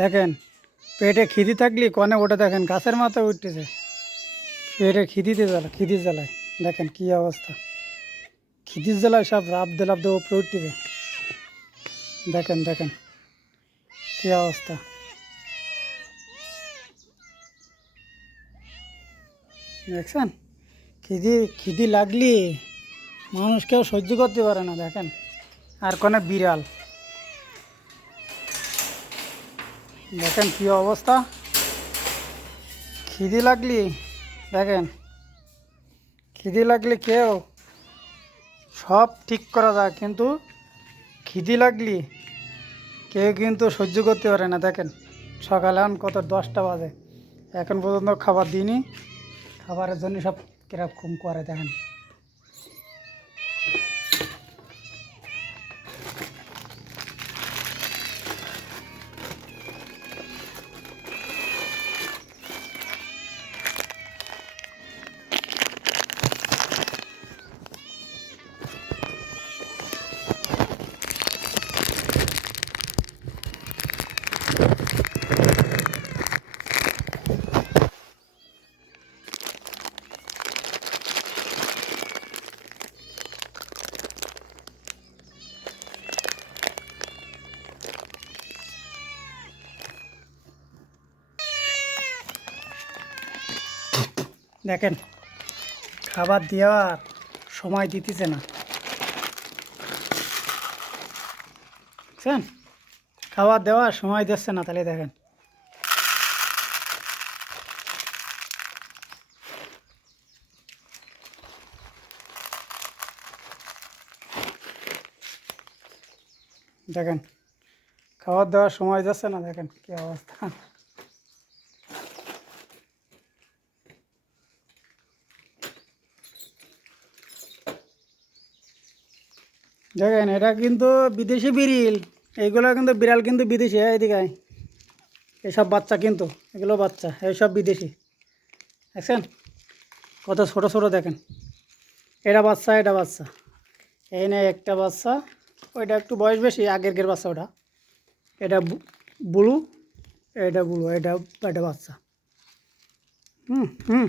দেখেন পেটে খিদি থাকলে কনে ওটা দেখেন গাছের মাথায় উঠতেছে। পেটে খিদির জ্বালায় দেখেন কি অবস্থা। খিদির জ্বালায় সব লাফ দে উপরে উঠতেছে। দেখেন দেখেন কি অবস্থা। দেখছেন খিদি লাগলি মানুষ কেউ সহ্য করতে পারে না। দেখেন আর কোনে বিড়াল, দেখেন কি অবস্থা। খিদি লাগলি দেখেন, খিদি লাগলে কেউ সব ঠিক করা যায়, কিন্তু খিদি লাগলি কেউ কিন্তু সহ্য করতে পারে না। দেখেন সকালে এখন কত 10টা বাজে, এখন পর্যন্ত খাবার দিইনি। খাবারের জন্য সব কিরকম করে দেখেন। দেখেন খাবার দেওয়ার সময় দিতেছে না, বুঝছেন? খাবার দেওয়ার সময় দিচ্ছে না, তাহলে দেখেন। দেখেন খাবার দেওয়ার সময় যাচ্ছে না, দেখেন কি অবস্থা। দেখেন এটা কিন্তু বিদেশি বিড়িল, এইগুলো কিন্তু বিড়াল কিন্তু বিদেশি। এদিকে আয়। এসব বাচ্চা কিন্তু, এগুলো বাচ্চা, এইসব বিদেশি। দেখছেন কত ছোট ছোট, দেখেন এটা বাচ্চা এটা বাচ্চা। এই নেই একটা বাচ্চা, ওইটা একটু বয়স বেশি, আগের বাচ্চা ওটা। এটা ব্লু, এটা ব্লু, এটা এটা বাচ্চা। হুম হুম